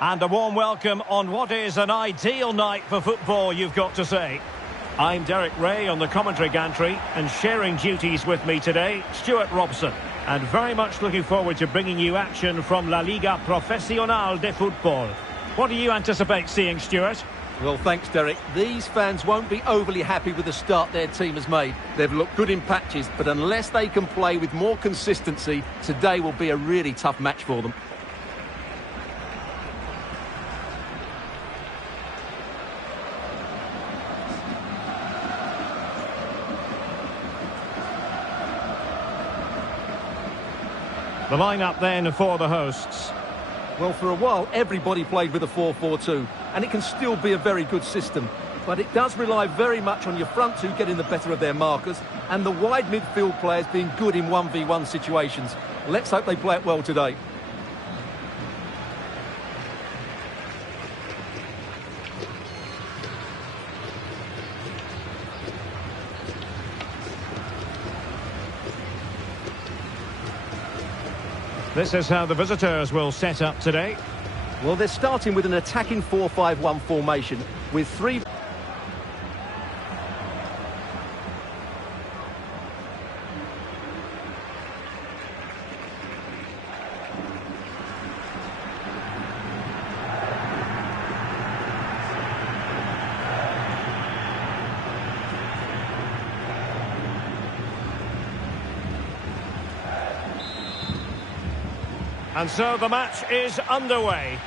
And a warm welcome on what is an ideal night for football, you've got to say. I'm Derek Ray on the commentary gantry, and sharing duties with me today, Stuart Robson. And very much looking forward to bringing you action from La Liga Profesional de Football. What do you anticipate seeing, Stuart? Well, thanks, Derek. These fans won't be overly happy with the start their team has made. They've looked good in patches, but unless they can play with more consistency, today will be a really tough match for them. The lineup then for the hosts. Well, for a while, everybody played with a 4-4-2, and it can still be a very good system. But it does rely very much on your front two getting the better of their markers, and the wide midfield players being good in 1v1 situations. Let's hope they play it well today. This is how the visitors will set up today. Well, they're starting with an attacking 4-5-1 formation with three... And so the match is underway.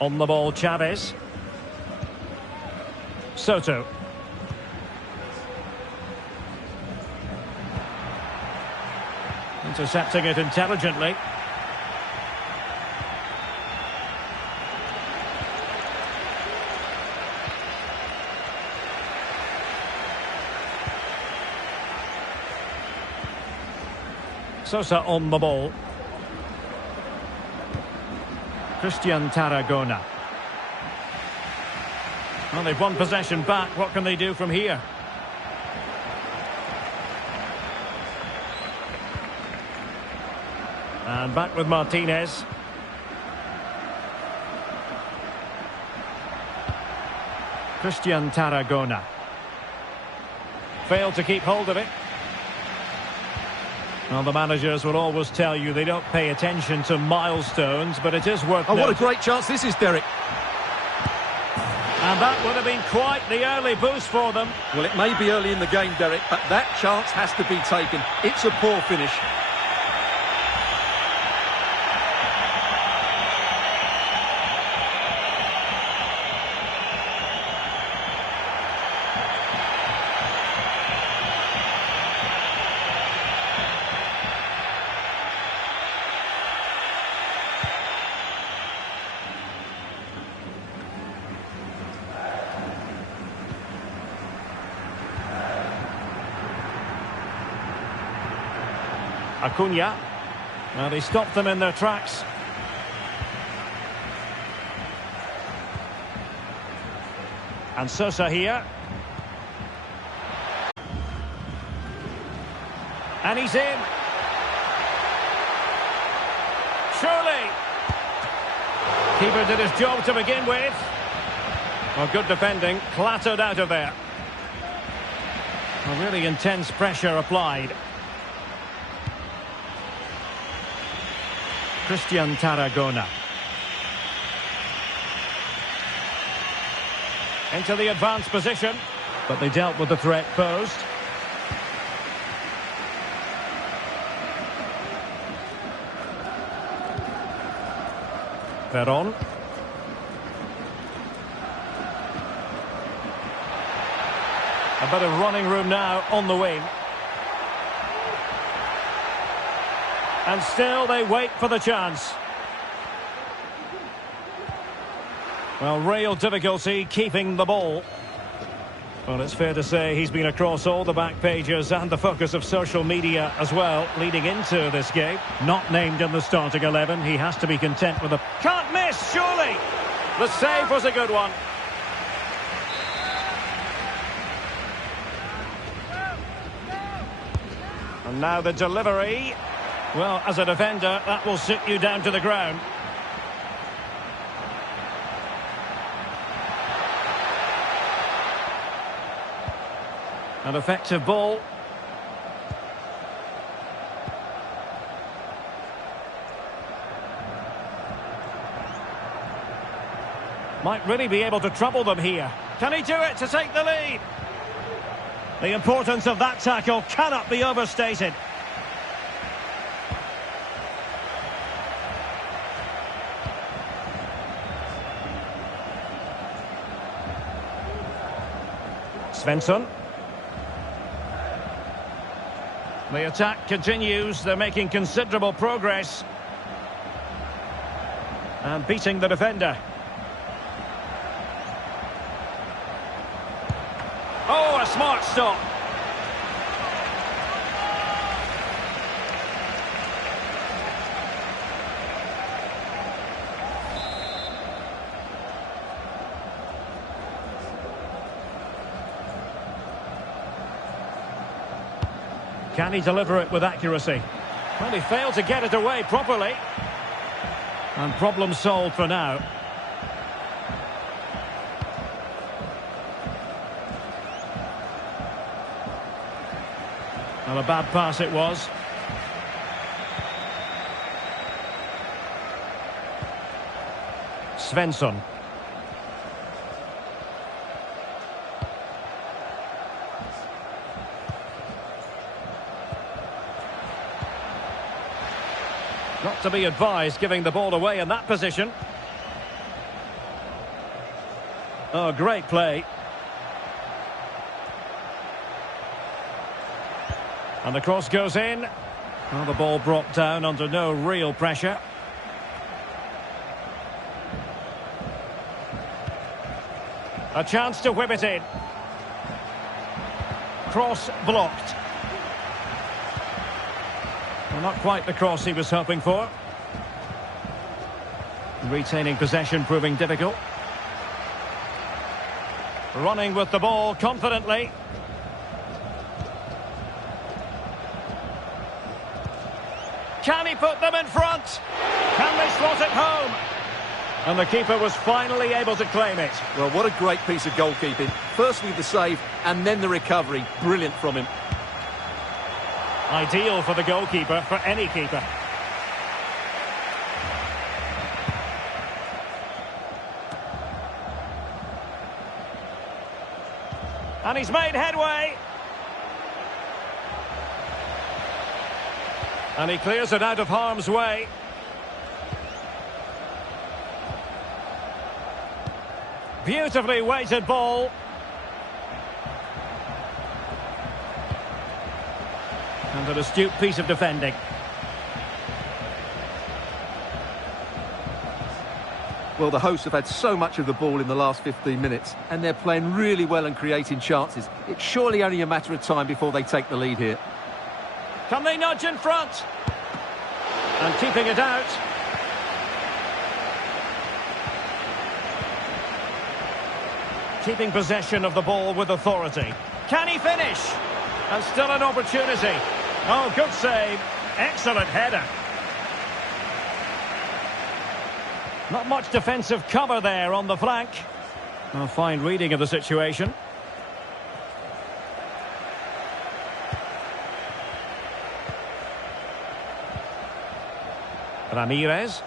On the ball, Chavez. Soto. Intercepting it intelligently. Sosa on the ball. Christian Tarragona. Well, they've won possession back. What can they do from here? And back with Martinez. Christian Tarragona. Failed to keep hold of it. Well, the managers will always tell you they don't pay attention to milestones, but it is worth noting. What a great chance this is, Derek. And that would have been quite the early boost for them. Well, it may be early in the game, Derek, but that chance has to be taken. It's a poor finish. Acuna. Well, they stopped them in their tracks. And Sosa here. And he's in. Surely. Keeper did his job to begin with. Well, good defending. Clattered out of there. Well, really intense pressure applied. Christian Tarragona. Into the advanced position, but they dealt with the threat posed. Veron. A bit of running room now on the wing. And still they wait for the chance. Well, real difficulty keeping the ball. Well, it's fair to say he's been across all the back pages and the focus of social media as well, leading into this game. Not named in the starting 11, he has to be content with a... Can't miss, surely! The save was a good one. And now the delivery. Well, as a defender, that will sit you down to the ground. An effective ball. Might really be able to trouble them here. Can he do it to take the lead? The importance of that tackle cannot be overstated. Svensson. The attack continues. They're making considerable progress. And beating the defender. Oh, a smart stop. Can he deliver it with accuracy? Well, he failed to get it away properly. And problem solved for now. Well, a bad pass it was. Svensson. Not to be advised giving the ball away in that position. Oh, great play. And the cross goes in. Well, the ball brought down under no real pressure. A chance to whip it in. Cross blocked. Well, not quite the cross he was hoping for. Retaining possession proving difficult. Running with the ball confidently. Can he put them in front? Can they slot it home? And the keeper was finally able to claim it. Well, what a great piece of goalkeeping. Firstly the save and then the recovery. Brilliant from him. Ideal for the goalkeeper, for any keeper. And he's made headway. And he clears it out of harm's way. Beautifully weighted ball. And an astute piece of defending. Well, the hosts have had so much of the ball in the last 15 minutes, and they're playing really well and creating chances. It's surely only a matter of time before they take the lead here. Can they nudge in front? And keeping it out. Keeping possession of the ball with authority. Can he finish? And still an opportunity. Oh, good save. Excellent header. Not much defensive cover there on the flank. A fine reading of the situation. Ramirez.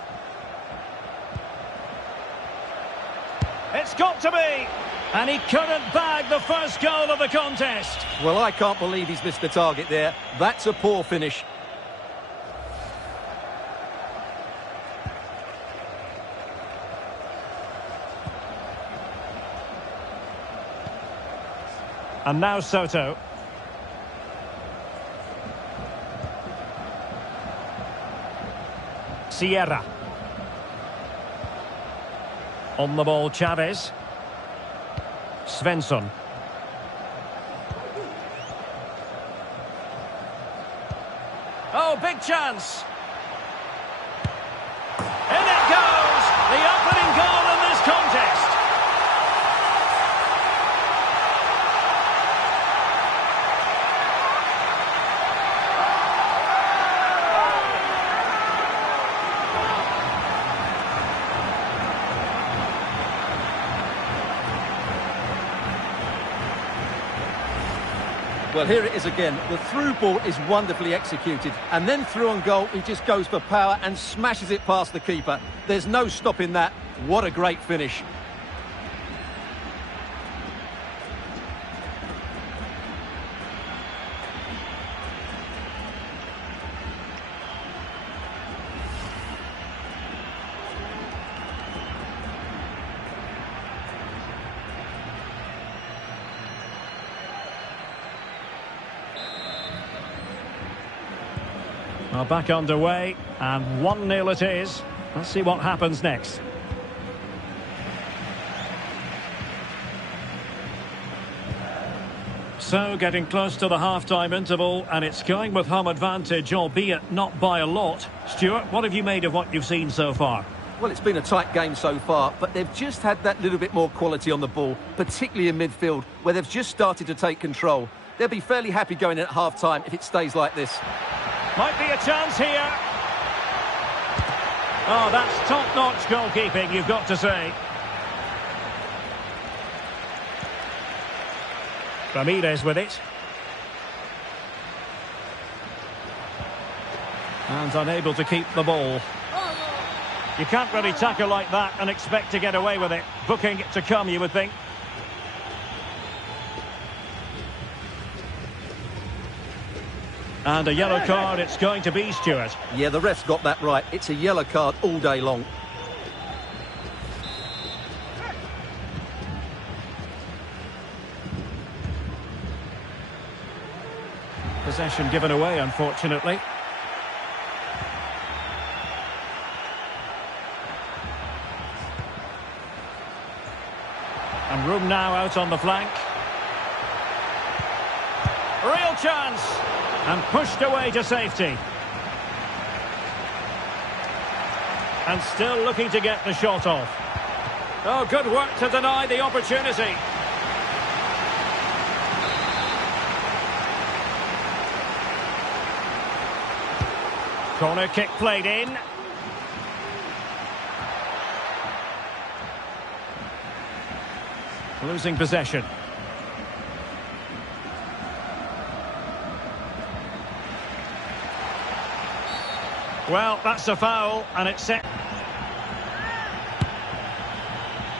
It's got to be! And he couldn't bag the first goal of the contest. Well, I can't believe he's missed the target there. That's a poor finish. And now Soto. Sierra. On the ball, Chavez. Svensson. Oh, big chance. In it goes! The opening goal in this contest. Well, here it is again. The through ball is wonderfully executed. And then through on goal, he just goes for power and smashes it past the keeper. There's no stopping that. What a great finish. Well, back underway, and 1-0 it is. Let's see what happens next. So, getting close to the half-time interval, and it's going with home advantage, albeit not by a lot. Stuart, what have you made of what you've seen so far? Well, it's been a tight game so far, but they've just had that little bit more quality on the ball, particularly in midfield, where they've just started to take control. They'll be fairly happy going in at half-time if it stays like this. Might be a chance here. Oh, that's top-notch goalkeeping, you've got to say. Ramirez with it. And unable to keep the ball. You can't really tackle like that and expect to get away with it. Booking to come, you would think. And a yellow card it's going to be, Stuart. Yeah, the ref's got that right. It's a yellow card all day long. Possession given away, unfortunately. And room now out on the flank. Real chance! And pushed away to safety. And still looking to get the shot off. Oh, good work to deny the opportunity. Corner kick played in. Losing possession. Well, that's a foul, and it's set.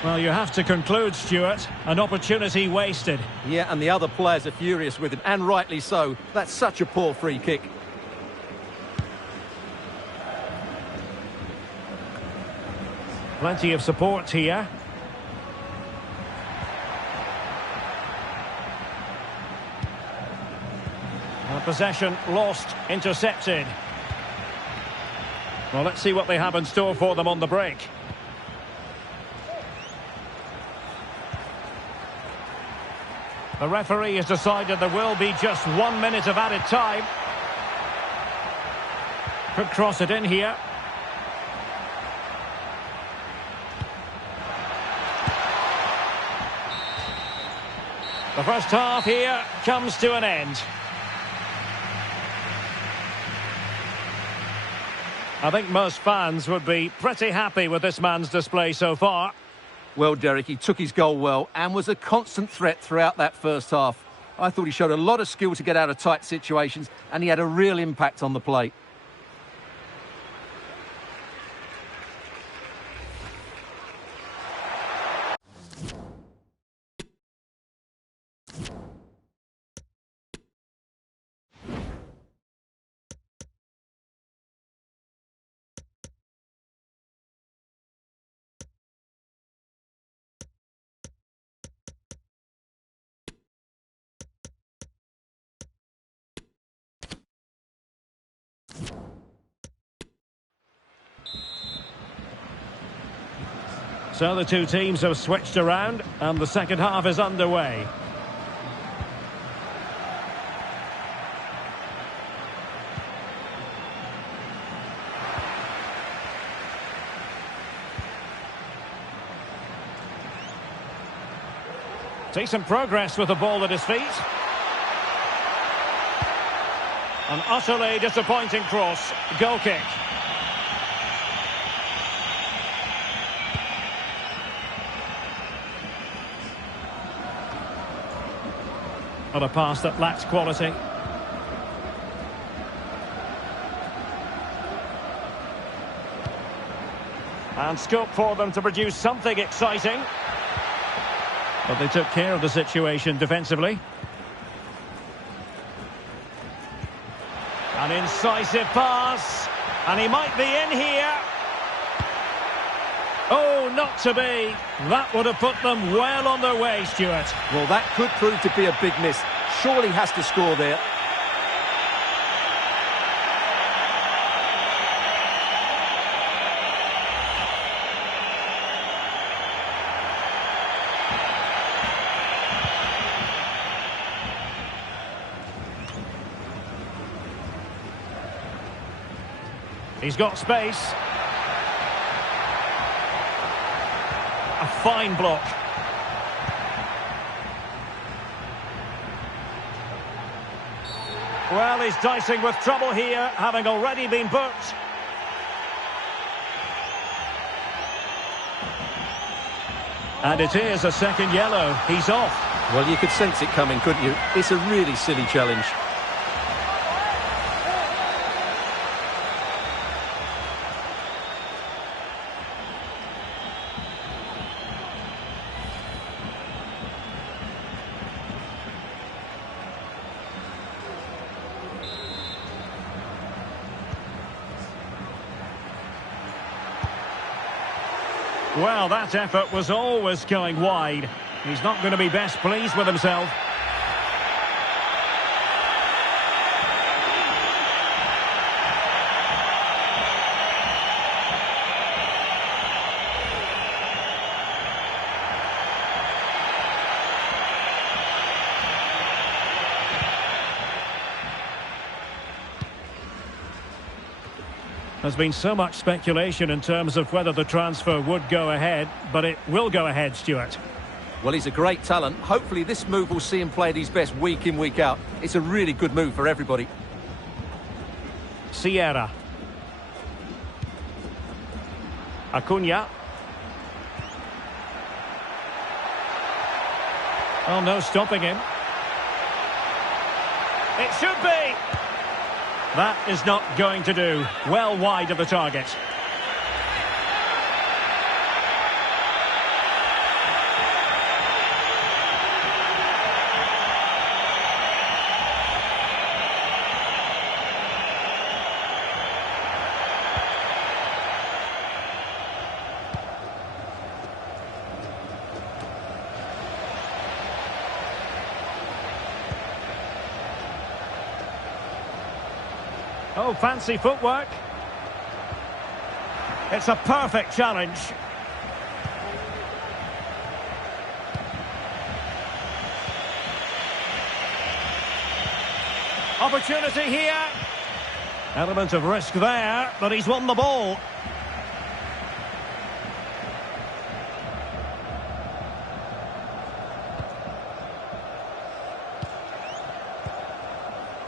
Well, you have to conclude, Stuart. An opportunity wasted. Yeah, and the other players are furious with him, and rightly so. That's such a poor free kick. Plenty of support here. Possession lost, intercepted. Well, let's see what they have in store for them on the break. The referee has decided there will be just 1 minute of added time. Could cross it in here. The first half here comes to an end. I think most fans would be pretty happy with this man's display so far. Well, Derek, he took his goal well and was a constant threat throughout that first half. I thought he showed a lot of skill to get out of tight situations, and he had a real impact on the plate. So the two teams have switched around and the second half is underway. Decent progress with the ball at his feet. An utterly disappointing cross. Goal kick. on a pass that lacks quality. And scope for them to produce something exciting. But they took care of the situation defensively. An incisive pass. And he might be in here. Oh, not to be. That would have put them well on their way, Stuart. Well, that could prove to be a big miss. Surely has to score there. He's got space. A fine block. Well, he's dicing with trouble here, having already been booked. And it is a second yellow. He's off. Well, you could sense it coming, couldn't you? It's a really silly challenge. Well, that effort was always going wide. He's not going to be best pleased with himself. There's been so much speculation in terms of whether the transfer would go ahead, but it will go ahead, Stuart. Well, he's a great talent. Hopefully this move will see him play at his best week in, week out. It's a really good move for everybody. Sierra. Acuna. Oh, no stopping him. It should be. That is not going to do. Well wide of the target. Oh, fancy footwork. It's a perfect challenge. Opportunity here. Element of risk there, but he's won the ball.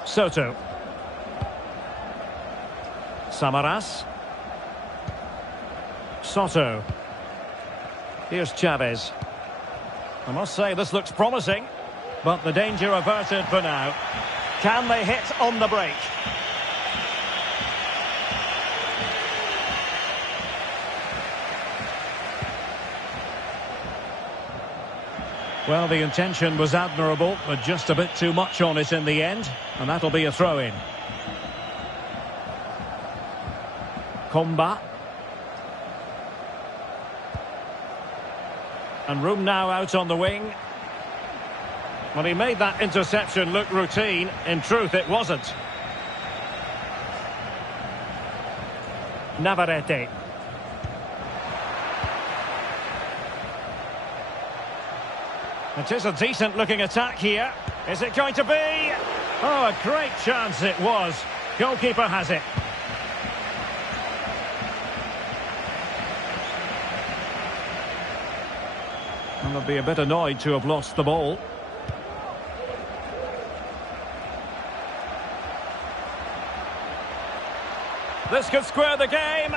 Soto. Samaras. Soto. Here's Chavez. I must say this looks promising, but the danger averted for now. Can they hit on the break? Well, the intention was admirable, but just a bit too much on it in the end, and that'll be a throw-in. Comba. And room now out on the wing. Well, he made that interception look routine. In truth, it wasn't. Navarrete. It is a decent-looking attack here. Is it going to be? Oh, a great chance it was. Goalkeeper has it. And they'll be a bit annoyed to have lost the ball. This could square the game.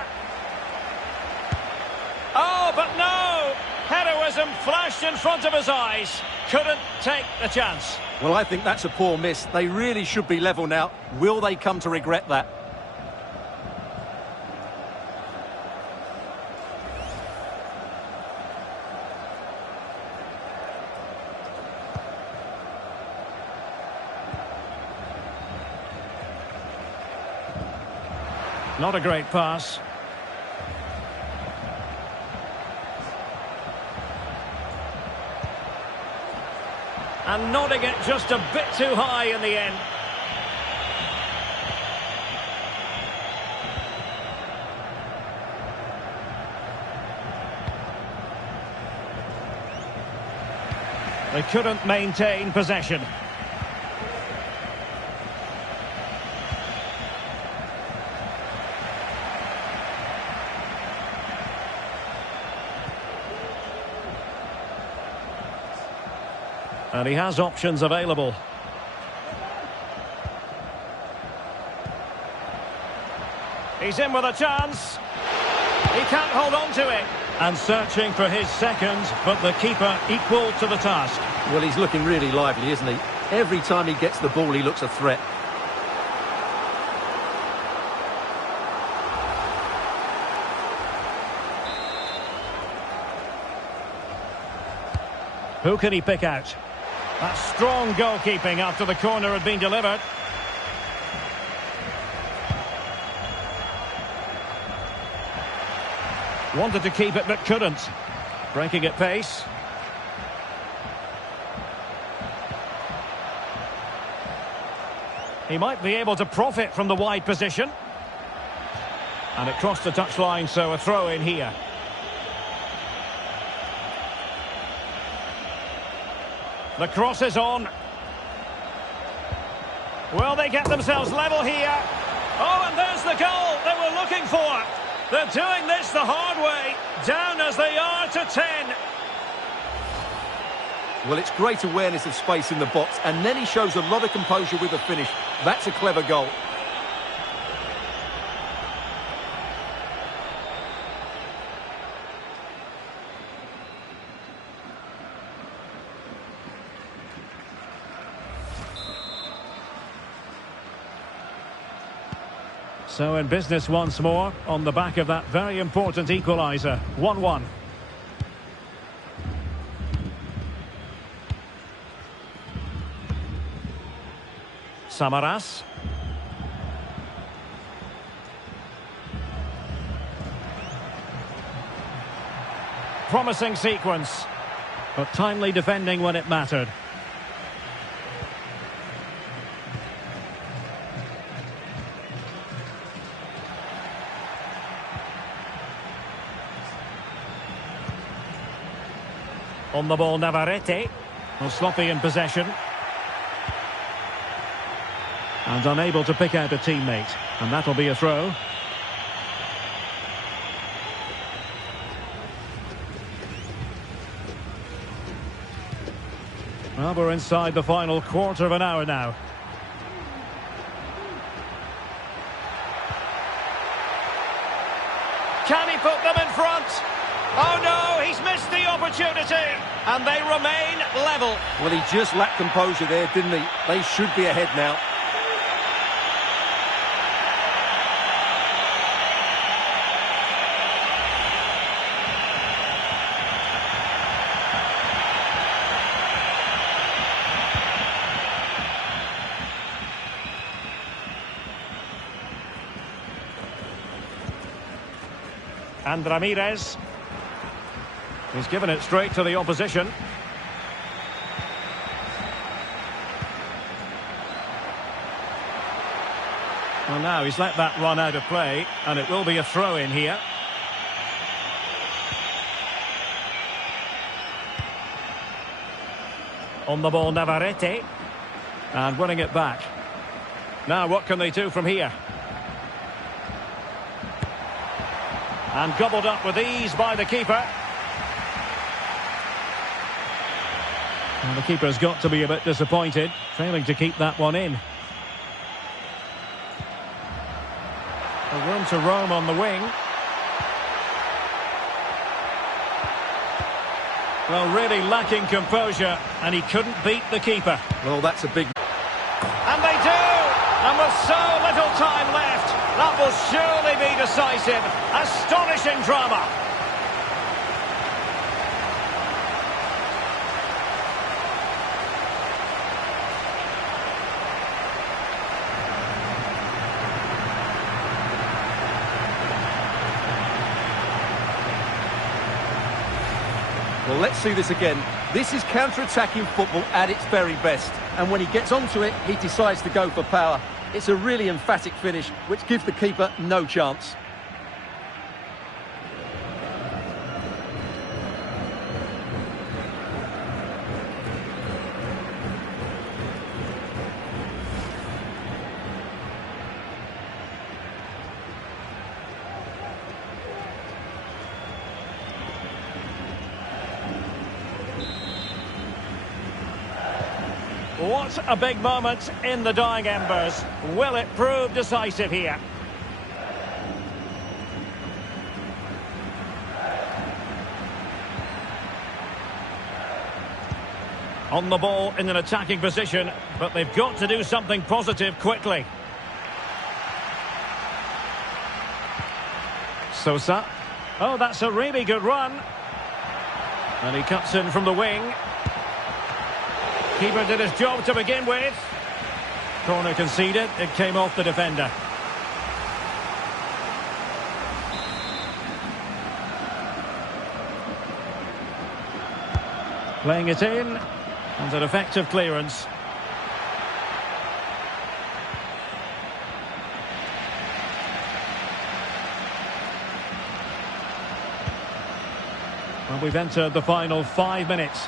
Oh, but no! Heroism flashed in front of his eyes. couldn't take the chance. Well, I think that's a poor miss. They really should be level now. Will they come to regret that? Not a great pass. And nodding it just a bit too high in the end. They couldn't maintain possession. And he has options available. He's in with a chance. He can't hold on to it. And searching for his second, but the keeper equal to the task. Well, he's looking really lively, isn't he? Every time he gets the ball, he looks a threat. Who can he pick out? That's strong goalkeeping after the corner had been delivered. Wanted to keep it but couldn't. Breaking at pace. He might be able to profit from the wide position. And it crossed the touchline, so a throw in here. The cross is on. Will they get themselves level here? Oh, and there's the goal they were looking for. They're doing this the hard way. Down as they are to 10. Well, it's great awareness of space in the box, and then he shows a lot of composure with the finish. That's a clever goal. So in business once more, on the back of that very important equaliser. 1-1. Samaras. Promising sequence, but timely defending when it mattered. On the ball, Navarrete. Well, sloppy in possession. And unable to pick out a teammate. And that'll be a throw. Well, we're inside the final quarter of an hour now. Can he put them in front? Oh no, he's missed the opportunity. And they remain level. Well, he just lacked composure there, didn't he? They should be ahead now. And Ramirez. He's given it straight to the opposition. Well, now he's let that run out of play, and it will be a throw in here. On the ball, Navarrete. And winning it back. Now, what can they do from here? And gobbled up with ease by the keeper. And the keeper's got to be a bit disappointed, failing to keep that one in. A room to roam on the wing. Well, really lacking composure, and he couldn't beat the keeper. Well, that's a big... And they do! And with so little time left, that will surely be decisive. Astonishing drama. Well, let's see this again. This is counter-attacking football at its very best. And when he gets onto it, he decides to go for power. It's a really emphatic finish, which gives the keeper no chance. What a big moment in the dying embers. Will it prove decisive here? On the ball in an attacking position, but they've got to do something positive quickly. Sosa. Oh, that's a really good run. And he cuts in from the wing. Keeper did his job to begin with. Corner conceded. It came off the defender. Playing it in. And an effective clearance. Well, we've entered the final 5 minutes.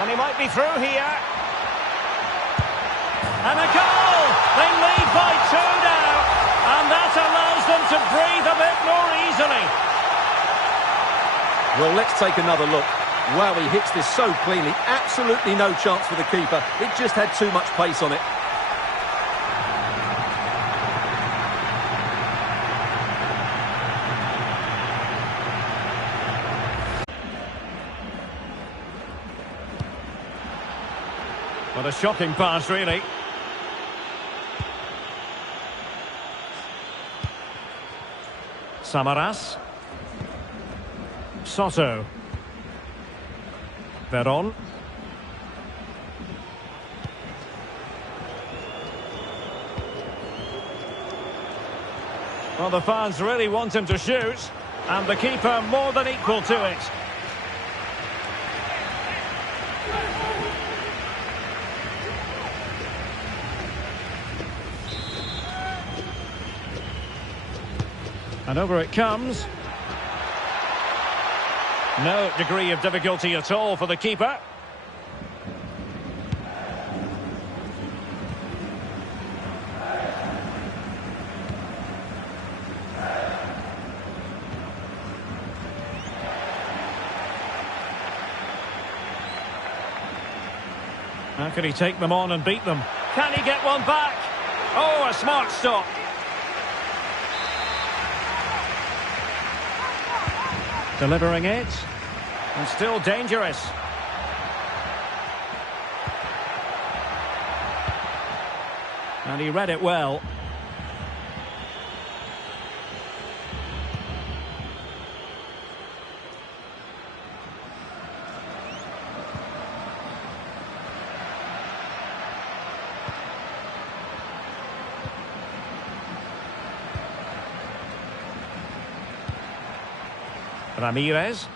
And he might be through here. And a goal! They lead by 2 now. And that allows them to breathe a bit more easily. Well, let's take another look. Wow, he hits this so cleanly. Absolutely no chance for the keeper. It just had too much pace on it. What a shocking pass, really. Samaras. Soto. Veron. Well, the fans really want him to shoot, and the keeper more than equal to it. And over it comes. No degree of difficulty at all for the keeper. How can he take them on and beat them? Can he get one back? Oh, a smart stop. Delivering it. And still dangerous. And he read it well. Ramirez.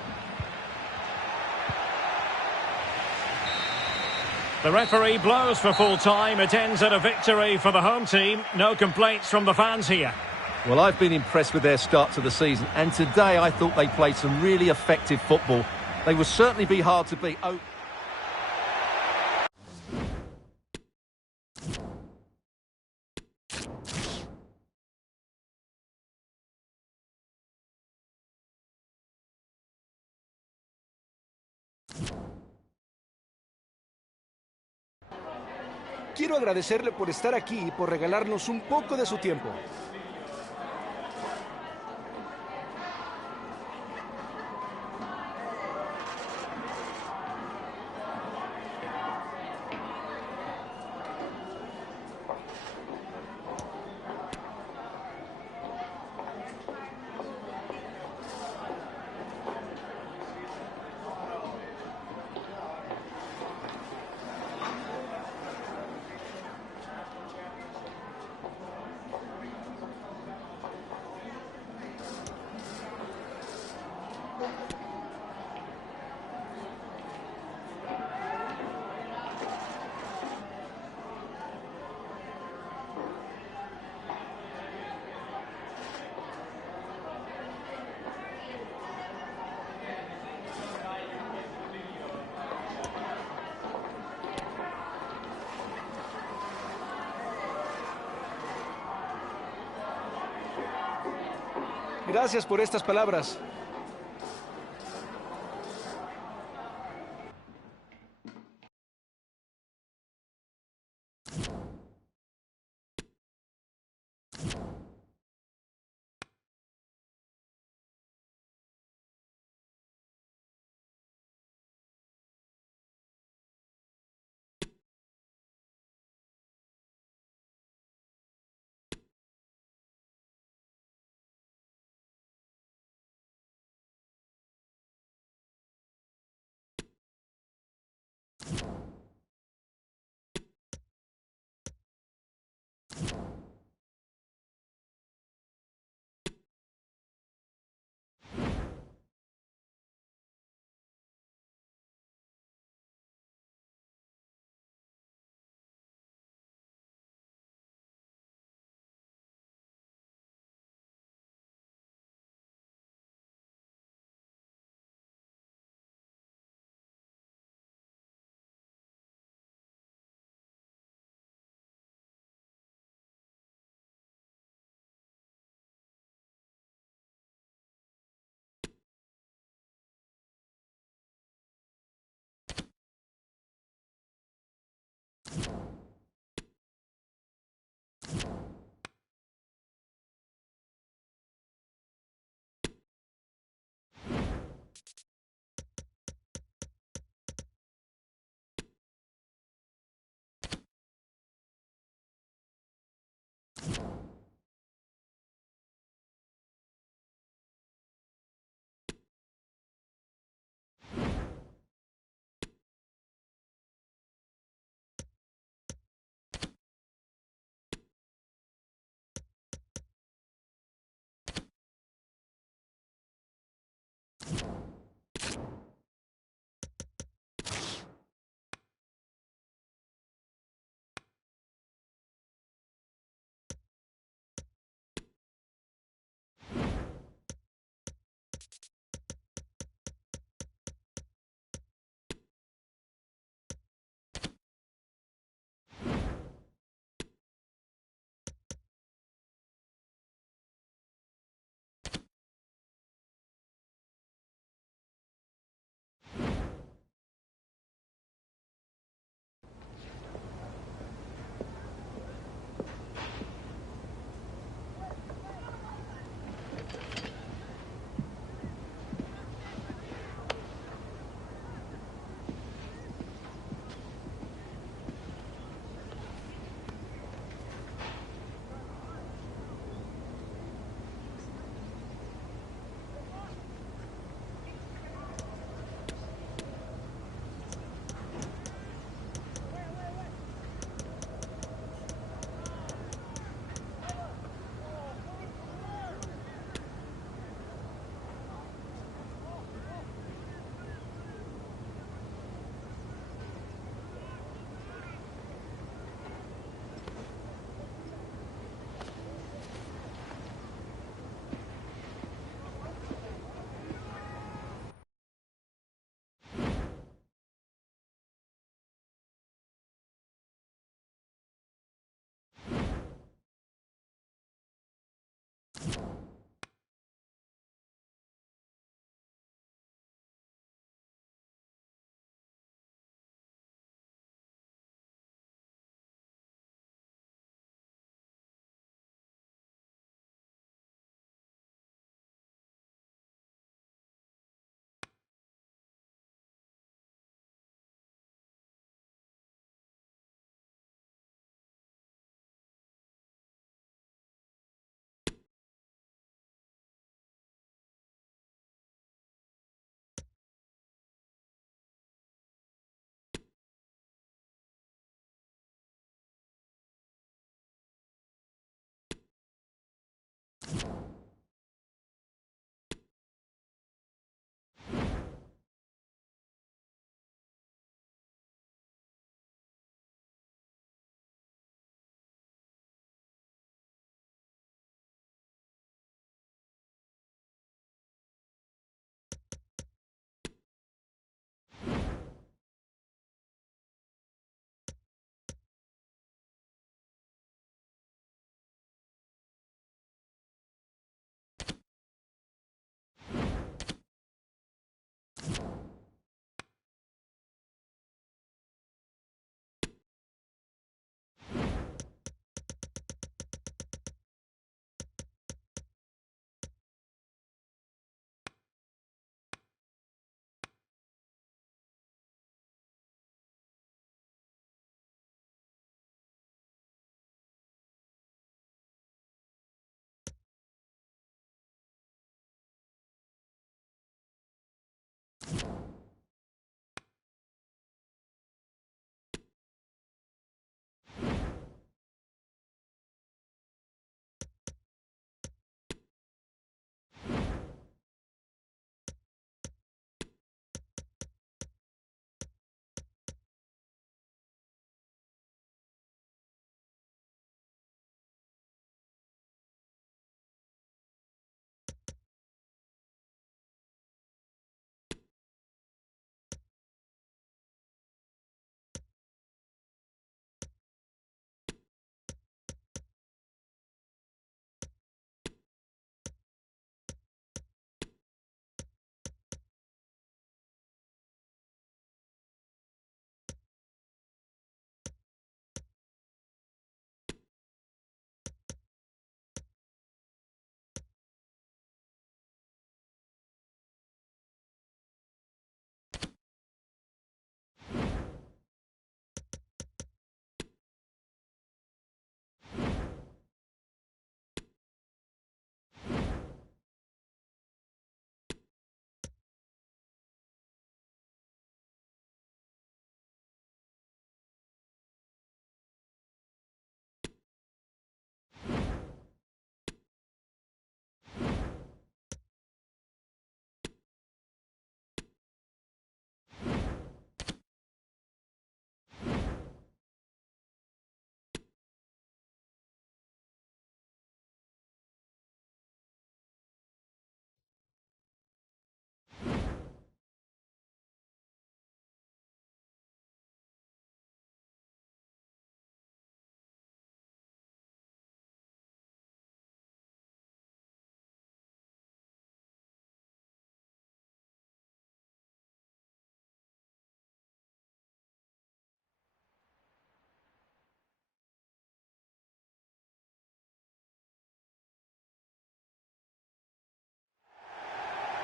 The referee blows for full time. It ends in a victory for the home team. No complaints from the fans here. Well, I've been impressed with their start to the season, and today I thought they played some really effective football. They will certainly be hard to beat. Oh. Quiero agradecerle por estar aquí y por regalarnos un poco de su tiempo. Gracias por estas palabras.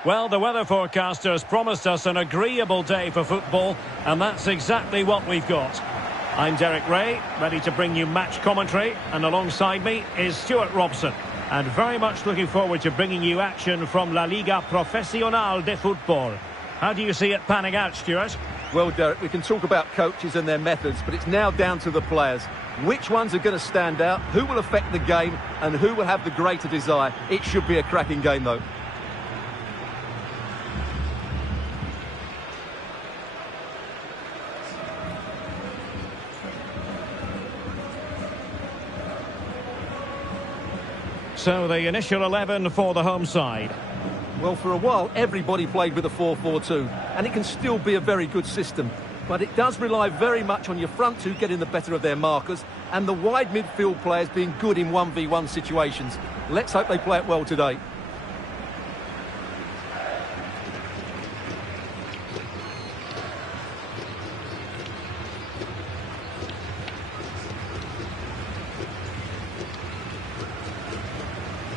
Well, the weather forecasters promised us an agreeable day for football, and that's exactly what we've got. I'm Derek Ray, ready to bring you match commentary, and alongside me is Stuart Robson. And very much looking forward to bringing you action from La Liga Profesional de Football. How do you see it panning out, Stuart? Well, Derek, we can talk about coaches and their methods, but it's now down to the players. Which ones are going to stand out, who will affect the game, and who will have the greater desire? It should be a cracking game, though. So the initial 11 for the home side. Well, for a while, everybody played with a 4-4-2, and it can still be a very good system. But it does rely very much on your front two getting the better of their markers, and the wide midfield players being good in 1v1 situations. Let's hope they play it well today.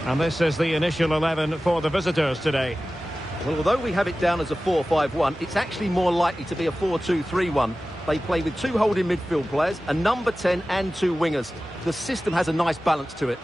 And this is the initial 11 for the visitors today. Well, although we have it down as a 4-5-1, it's actually more likely to be a 4-2-3-1. They play with two holding midfield players, a number 10 and two wingers. The system has a nice balance to it.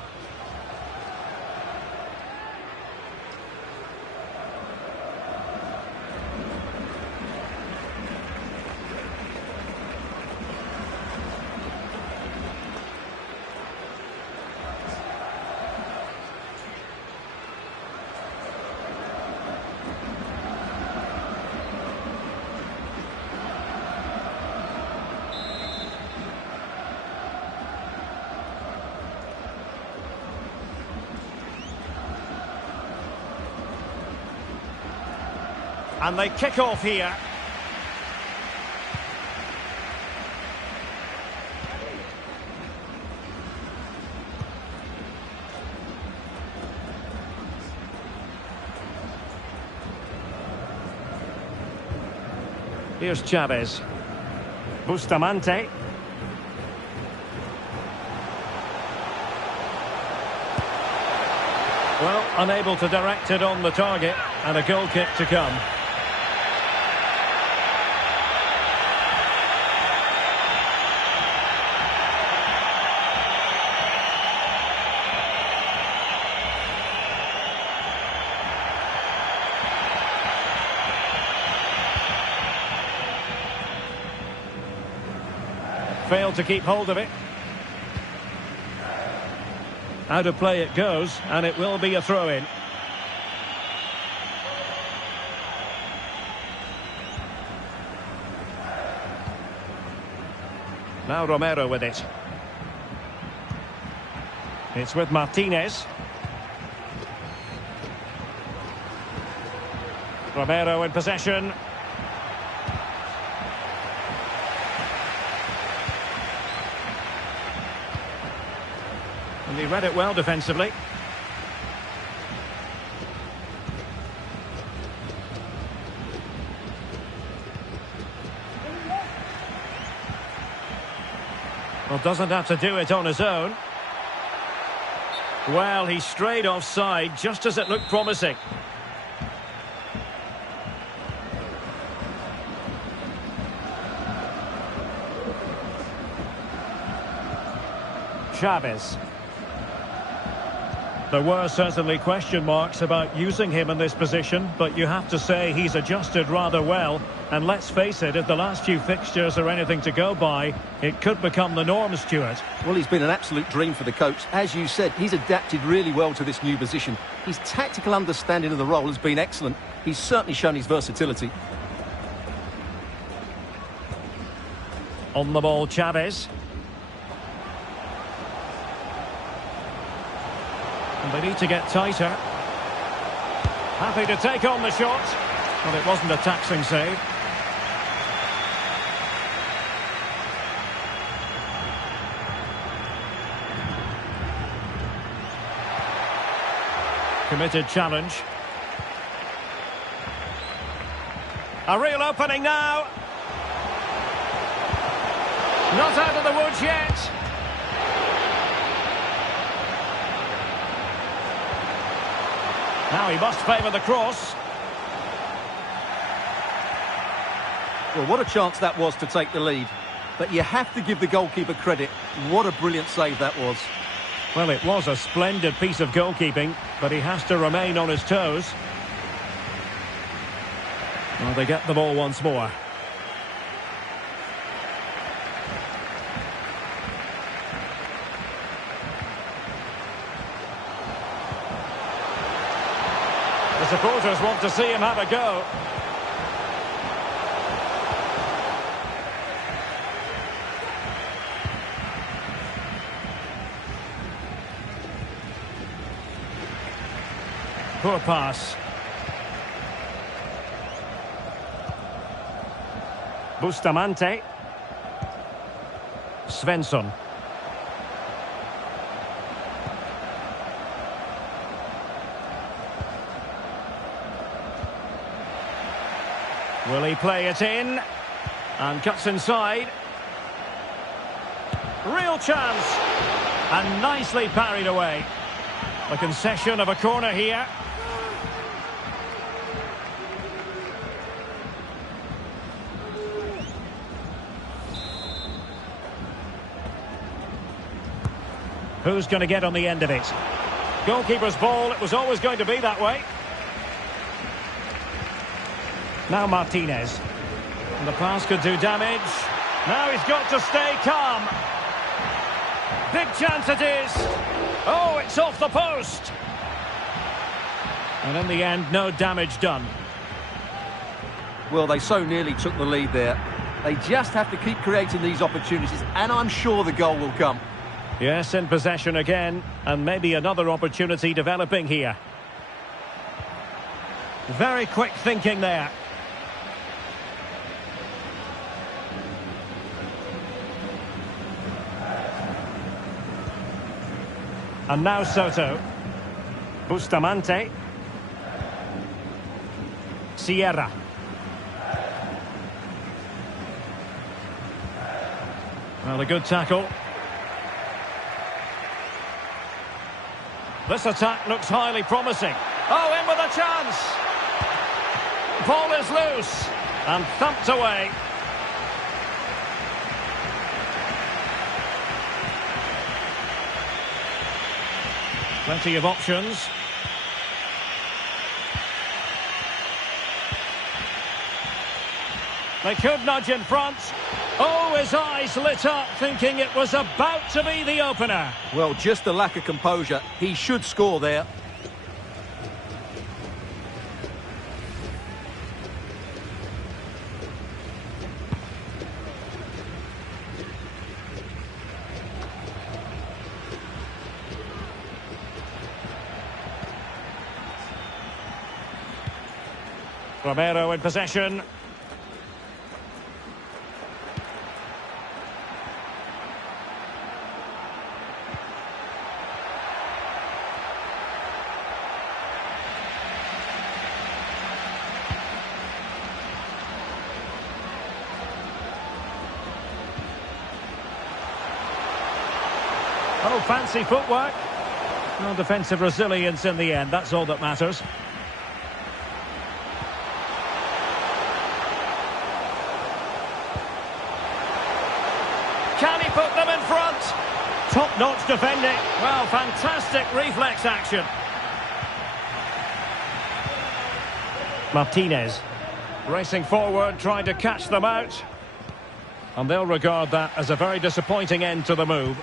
And they kick off here. Here's Chavez. Bustamante. Well, unable to direct it on the target, and a goal kick to come. Failed to keep hold of it. Out of play it goes, and it will be a throw-in. Now Romero with it. It's with Martinez. Romero in possession. And he read it well defensively. Well, doesn't have to do it on his own. Well, he strayed offside just as it looked promising. Chavez. There were certainly question marks about using him in this position, but you have to say he's adjusted rather well. And let's face it, if the last few fixtures are anything to go by, it could become the norm, Stuart. Well, he's been an absolute dream for the coach. As you said, he's adapted really well to this new position. His tactical understanding of the role has been excellent. He's certainly shown his versatility. On the ball, Chavez. And they need to get tighter. Happy to take on the shot. But it wasn't a taxing save. Committed challenge. A real opening now. Not out of the woods yet. Now he must favour the cross. Well, what a chance that was to take the lead. But you have to give the goalkeeper credit. What a brilliant save that was. Well, it was a splendid piece of goalkeeping, but he has to remain on his toes. Well, they get the ball once more. The supporters want to see him have a go. Poor pass. Bustamante. Svensson. Will he play it in? And cuts inside. Real chance. And nicely parried away. The concession of a corner here. Who's going to get on the end of it? Goalkeeper's ball, it was always going to be that way. Now Martinez. And the pass could do damage. Now he's got to stay calm. Big chance it is. Oh, it's off the post. And in the end, no damage done. Well, they so nearly took the lead there. They just have to keep creating these opportunities, and I'm sure the goal will come. Yes, in possession again, and maybe another opportunity developing here. Very quick thinking there. And now Soto. Bustamante. Sierra. Well, a good tackle. This attack looks highly promising. Oh, in with a chance. Ball is loose. And thumped away. Plenty of options. They could nudge in front. Oh, his eyes lit up, thinking it was about to be the opener. Well, just the lack of composure. He should score there. Romero in possession. Oh, fancy footwork. No defensive resilience in the end, that's all that matters. Can he put them in front? Top-notch defending. Well, fantastic reflex action. Martinez. Racing forward, trying to catch them out. And they'll regard that as a very disappointing end to the move.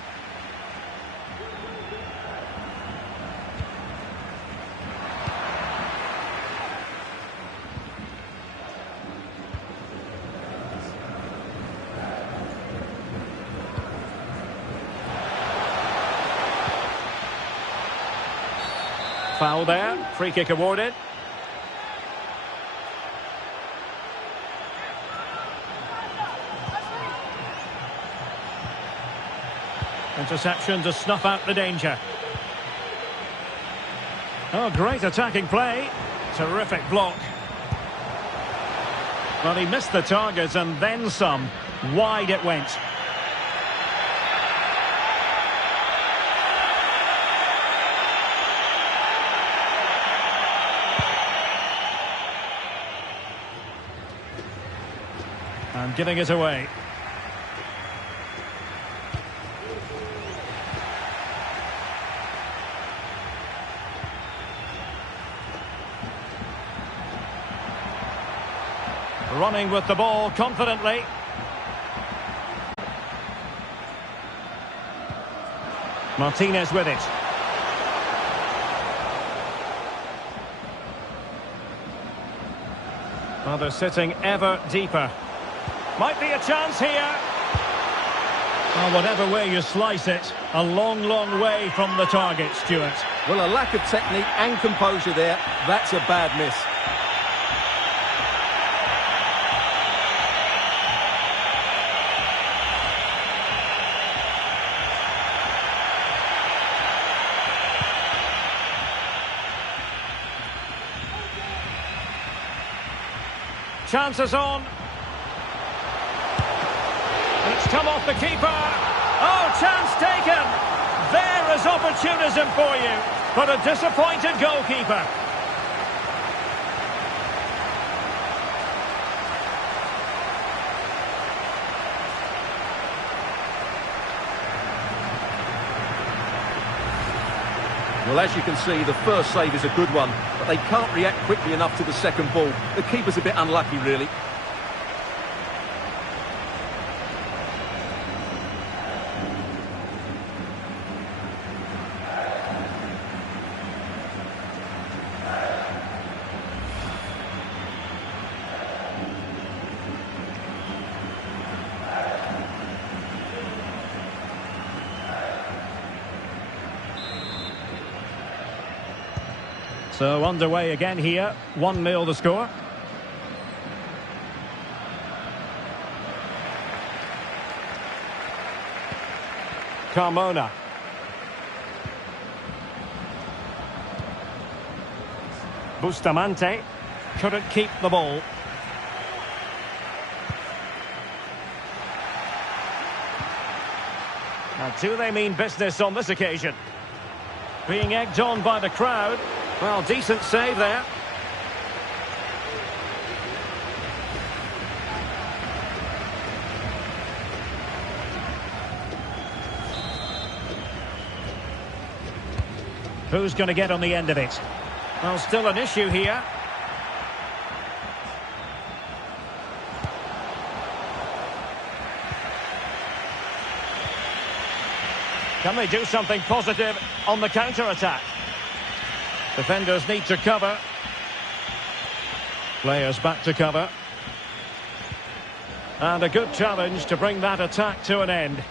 Foul there, free kick awarded. Interception to snuff out the danger. Oh, great attacking play. Terrific block. Well, he missed the target and then some. Wide it went. And giving it away. Running with the ball confidently. Martinez with it. Well, they're sitting ever deeper. Might be a chance here. Well, whatever way you slice it, a long, long way from the target, Stuart. Well, a lack of technique and composure there. That's a bad miss. Chances on. And it's come off the keeper. Oh, chance taken. There is opportunism for you. But a disappointed goalkeeper. Well, as you can see, the first save is a good one, but they can't react quickly enough to the second ball. The keeper's a bit unlucky, really. So underway again here, 1-0 the score. Carmona. Bustamante couldn't keep the ball. Now, do they mean business on this occasion? Being egged on by the crowd. Well, decent save there. Who's going to get on the end of it? Well, still an issue here. Can they do something positive on the counter-attack? Defenders need to cover. Players back to cover. And a good challenge to bring that attack to an end.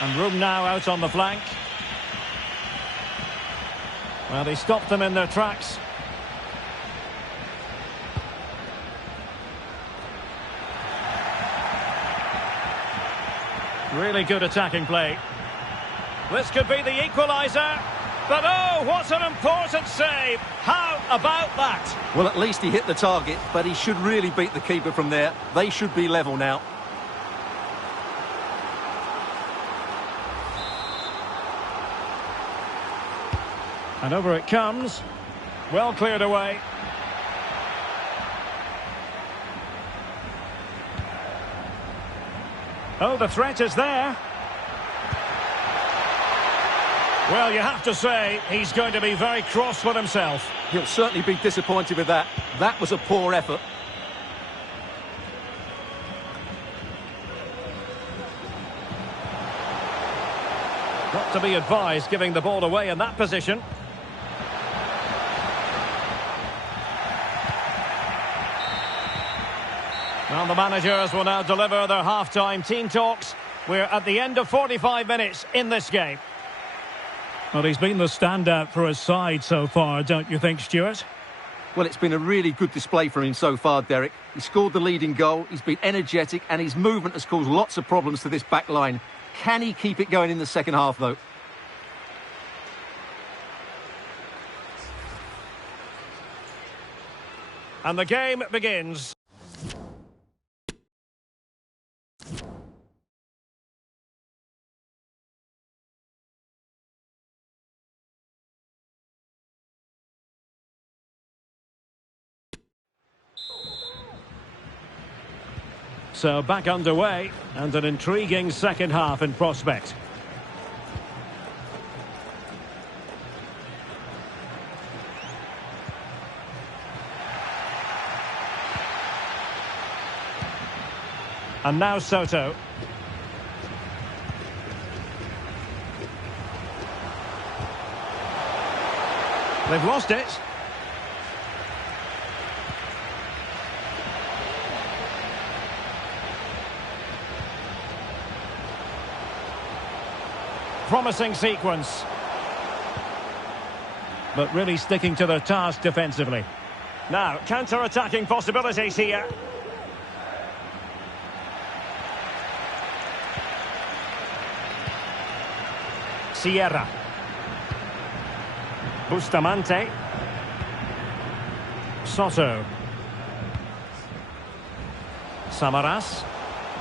And room now out on the flank. Well, they stopped them in their tracks. Really good attacking play. This could be the equaliser. But oh, what an important save. How about that? Well, at least he hit the target, but he should really beat the keeper from there. They should be level now. And over it comes. Well cleared away. Oh, the threat is there. Well, you have to say, he's going to be very cross with himself. He'll certainly be disappointed with that. That was a poor effort. Not to be advised giving the ball away in that position. Well, the managers will now deliver their half-time team talks. We're at the end of 45 minutes in this game. Well, he's been the standout for his side so far, don't you think, Stuart? Well, it's been a really good display from him so far, Derek. He scored the leading goal, he's been energetic, and his movement has caused lots of problems to this back line. Can he keep it going in the second half, though? And the game begins. So back underway, and an intriguing second half in prospect. And now Soto. They've lost it. Promising sequence. But really sticking to their task defensively. Now, counter-attacking possibilities here. Sierra. Bustamante. Soto. Samaras.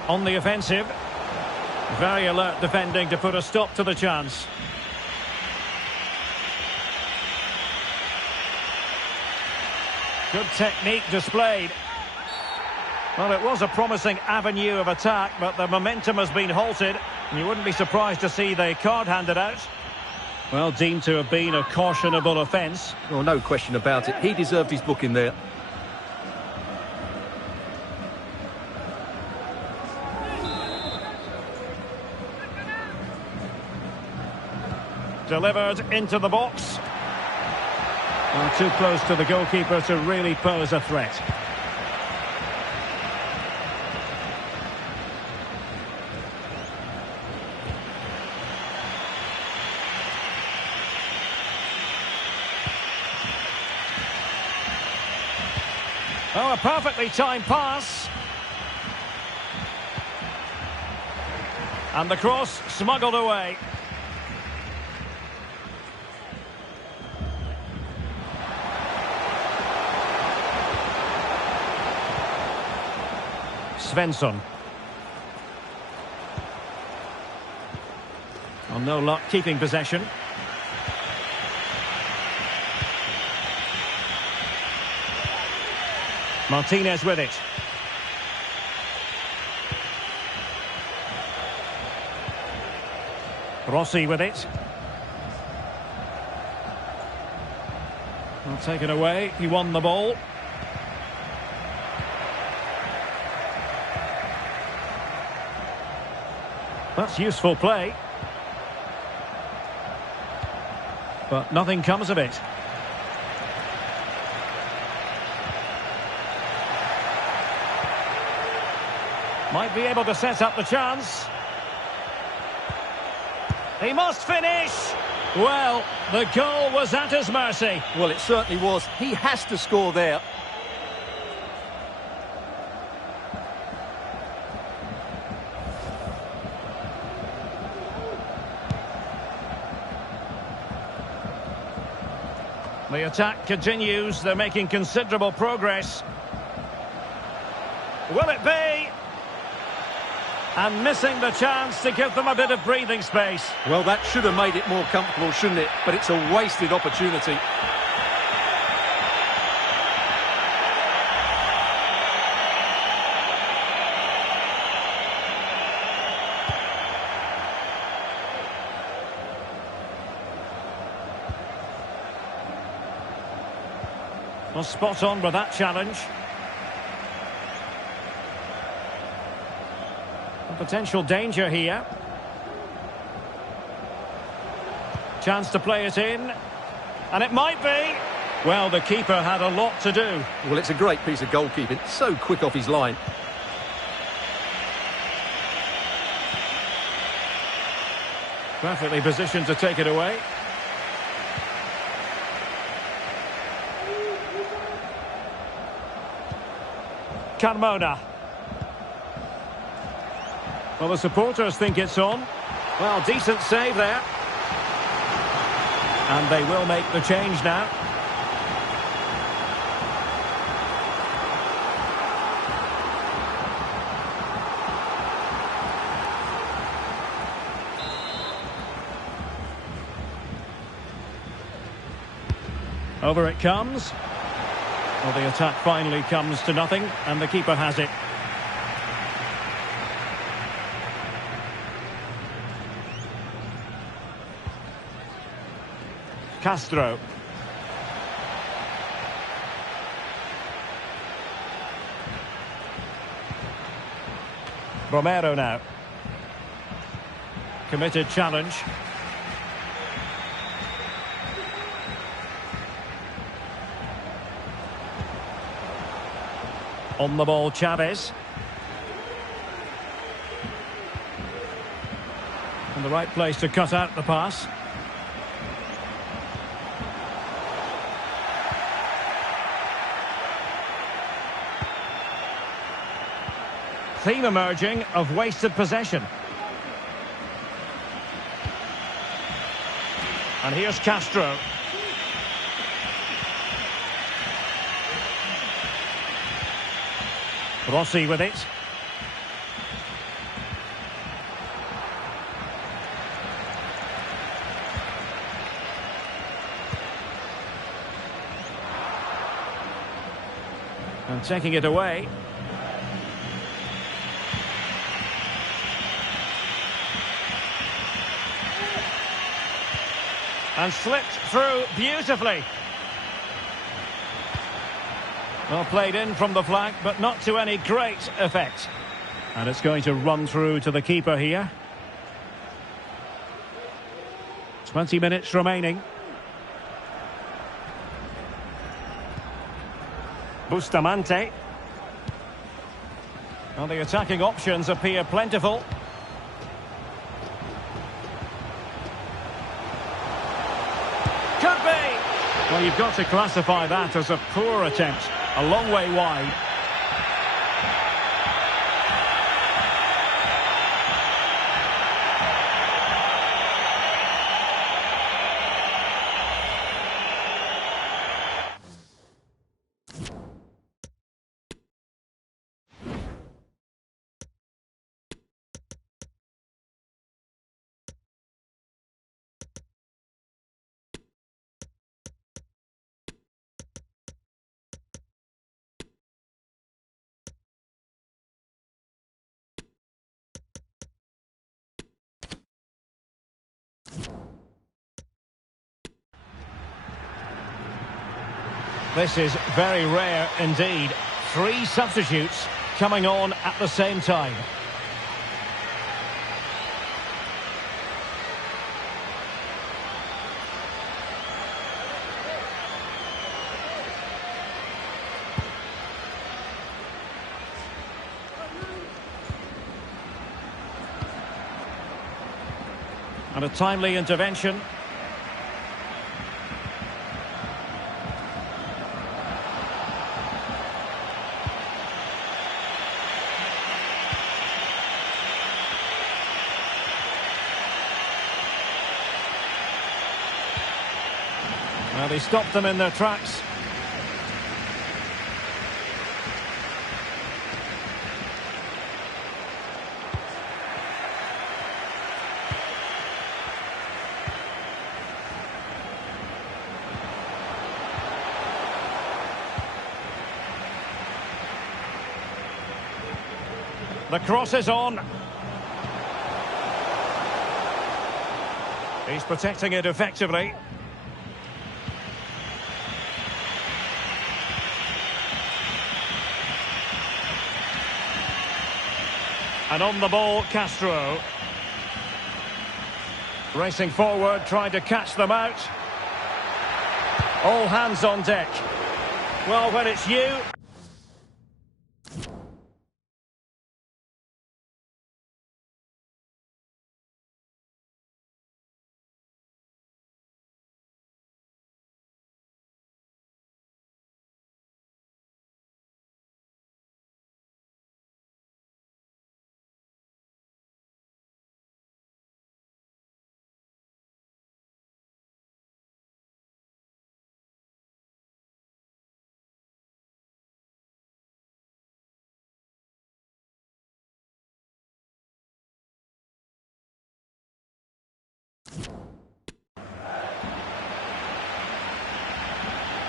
On the offensive. Very alert defending to put a stop to the chance. Good technique displayed. Well, it was a promising avenue of attack, but the momentum has been halted. You wouldn't be surprised to see the card handed out. Well, deemed to have been a cautionable offence. Well, no question about it. He deserved his booking there. Delivered into the box. Well, too close to the goalkeeper to really pose a threat. Oh, a perfectly timed pass. And the cross smuggled away. Svensson. Oh, no luck keeping possession. Martinez with it. Rossi with it. Well, taken away. He won the ball. That's useful play. But nothing comes of it. Might be able to set up the chance. He must finish. Well, the goal was at his mercy. Well, it certainly was. He has to score there. The attack continues. They're making considerable progress. Will it be? And missing the chance to give them a bit of breathing space. Well, that should have made it more comfortable, shouldn't it? But it's a wasted opportunity. Well, spot on with that challenge. Potential danger here. Chance to play it in. And it might be. Well, the keeper had a lot to do. Well, it's a great piece of goalkeeping. So quick off his line. Perfectly positioned to take it away. Carmona. Well, the supporters think it's on. Well, decent save there. And they will make the change now. Over it comes. Well, the attack finally comes to nothing, and the keeper has it. Castro. Romero now. Committed challenge. On the ball, Chavez. In the right place to cut out the pass. Theme emerging of wasted possession. And here's Castro. Rossi with it. And taking it away. And slipped through beautifully. Well played in from the flank, but not to any great effect. And it's going to run through to the keeper here. 20 minutes remaining. Bustamante. Well, the attacking options appear plentiful. Could be! Well, you've got to classify that as a poor attempt. A long way wide. This is very rare indeed. 3 substitutes coming on at the same time. And a timely intervention. Well, he stopped them in their tracks. The cross is on. He's protecting it effectively. And on the ball, Castro. Racing forward, trying to catch them out. All hands on deck. Well, when it's you...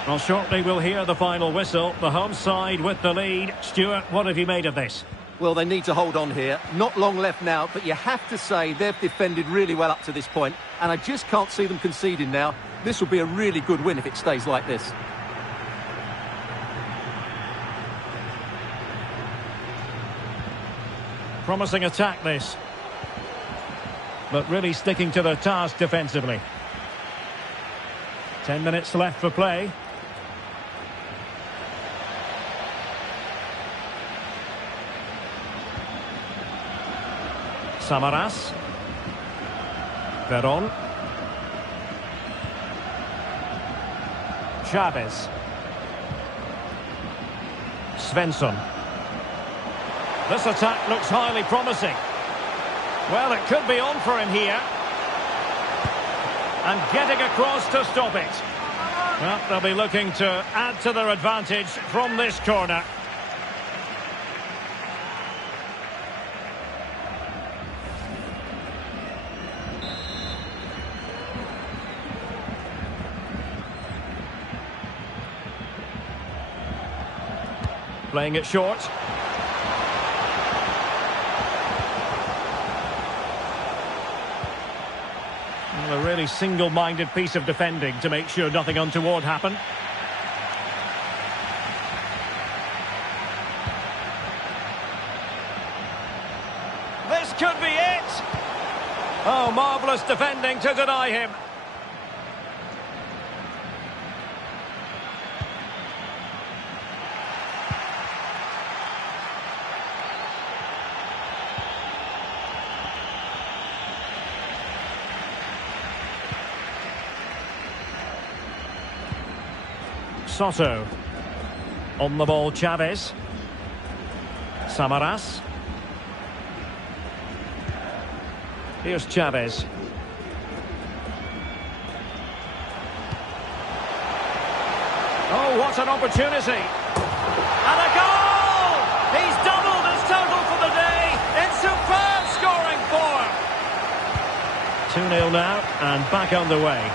Well, shortly we'll hear the final whistle. The home side with the lead. Stuart, what have you made of this? Well, they need to hold on here. Not long left now, but you have to say they've defended really well up to this point, and I just can't see them conceding now. This will be a really good win if it stays like this. Promising attack, this. But really sticking to the task defensively. 10 minutes left for play. Samaras. Veron. Chavez. Svensson. This attack looks highly promising. Well, it could be on for him here. And getting across to stop it. Well, they'll be looking to add to their advantage from this corner. Playing it short. Well, a really single-minded piece of defending to make sure nothing untoward happened. This could be it! Oh, marvellous defending to deny him. Soto. On the ball, Chavez. Samaras. Here's Chavez. Oh, what an opportunity. And a goal! He's doubled his total for the day in superb scoring form. 2-0 now and back underway.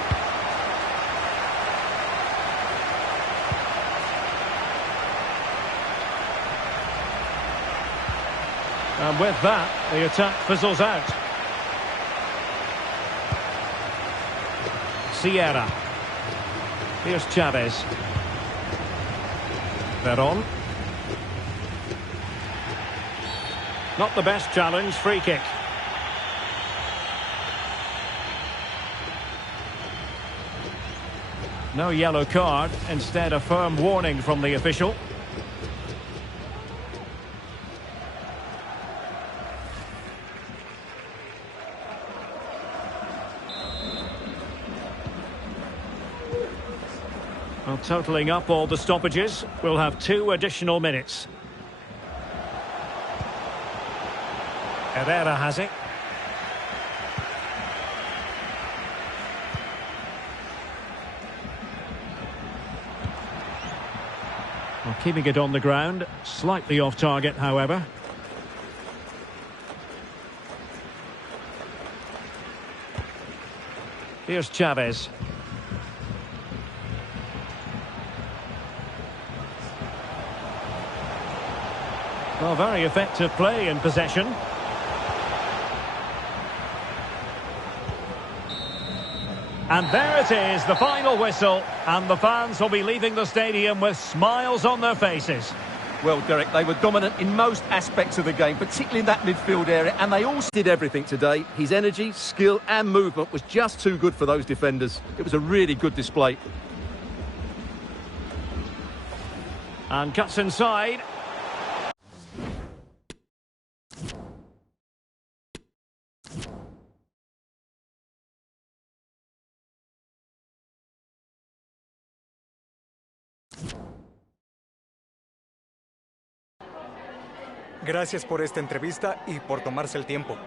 And with that, the attack fizzles out. Sierra. Here's Chavez. Veron. Not the best challenge, free kick. No yellow card, instead a firm warning from the official. Well, totalling up all the stoppages, we'll have 2 additional minutes. Herrera has it. Well, keeping it on the ground, slightly off target, however. Here's Chavez. Well, very effective play in possession. And there it is, the final whistle, and the fans will be leaving the stadium with smiles on their faces. Well, Derek, they were dominant in most aspects of the game, particularly in that midfield area, and they all did everything today. His energy, skill and movement was just too good for those defenders. It was a really good display. And cuts inside. Gracias por esta entrevista y por tomarse el tiempo.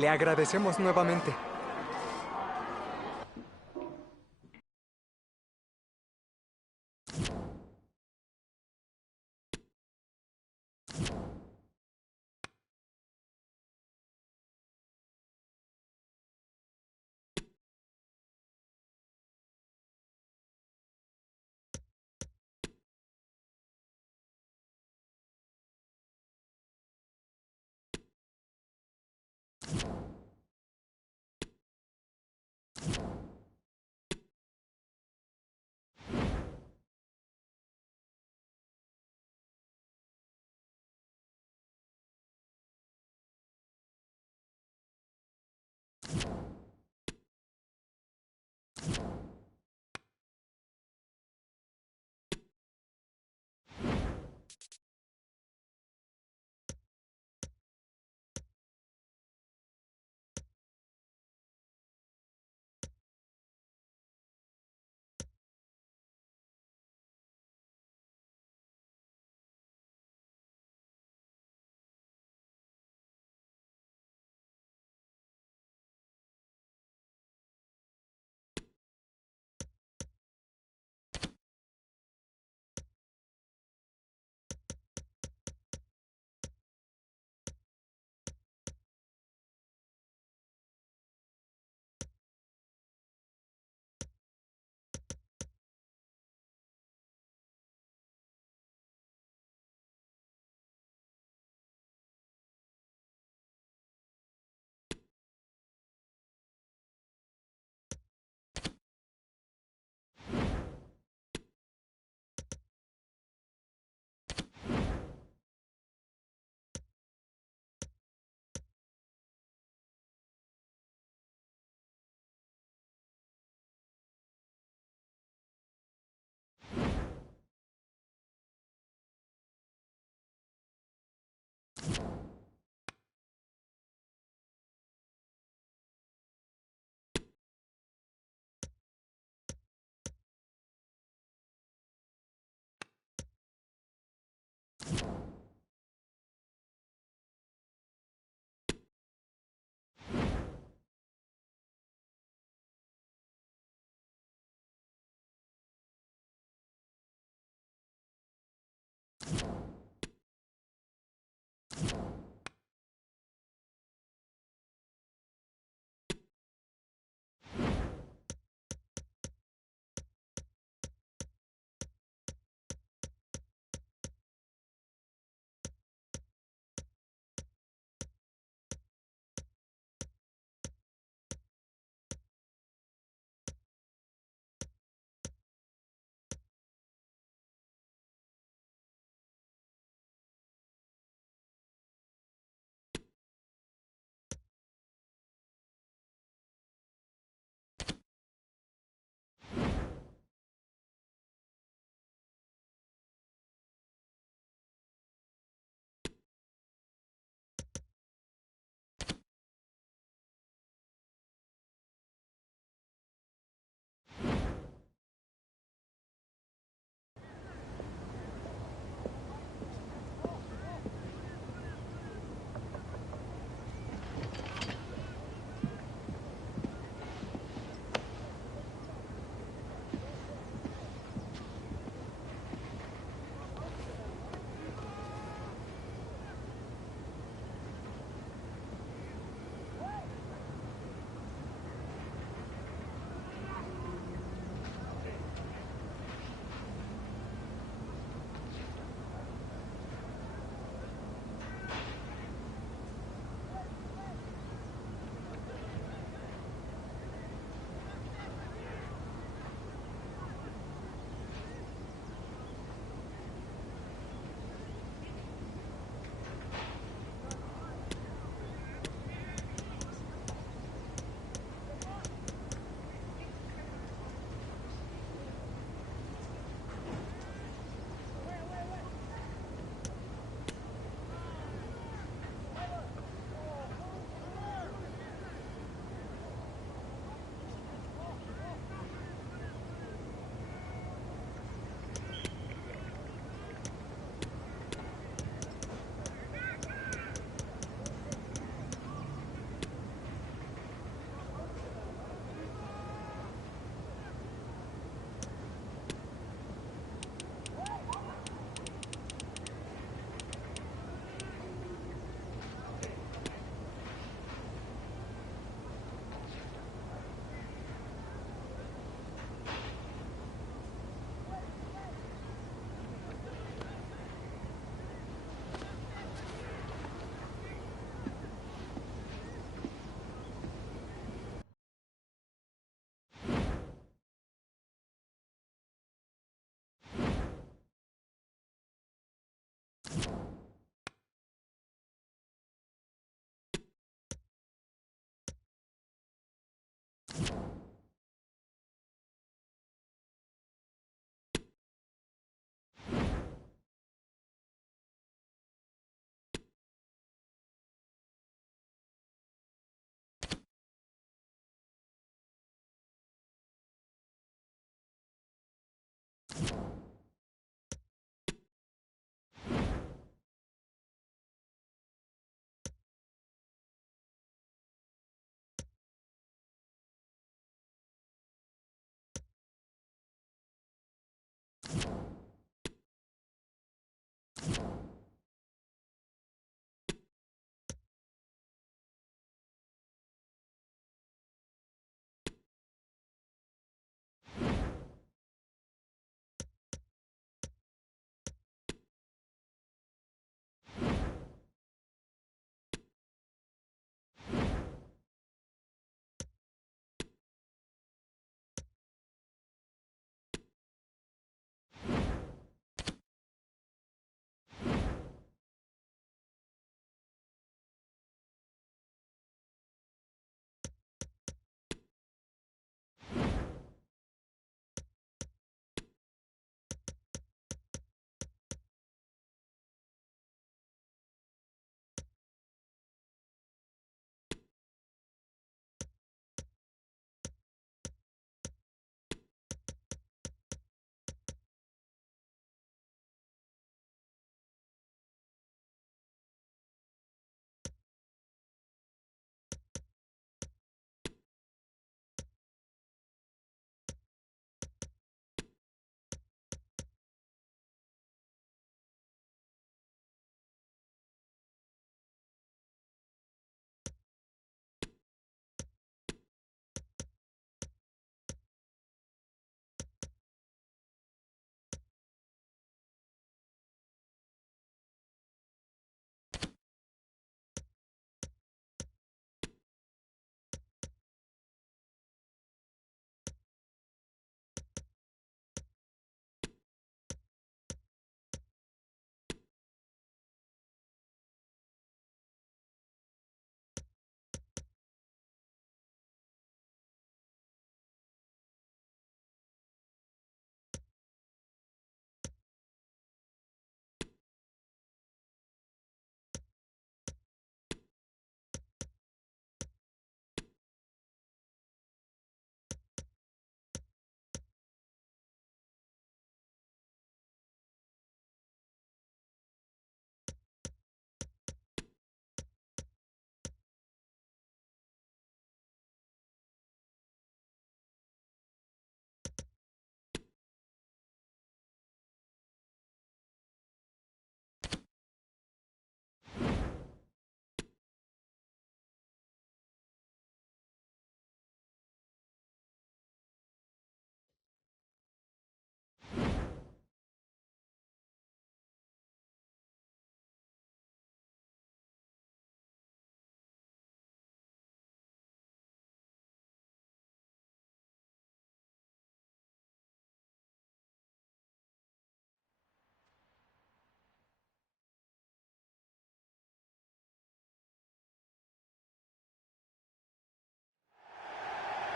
Le agradecemos nuevamente.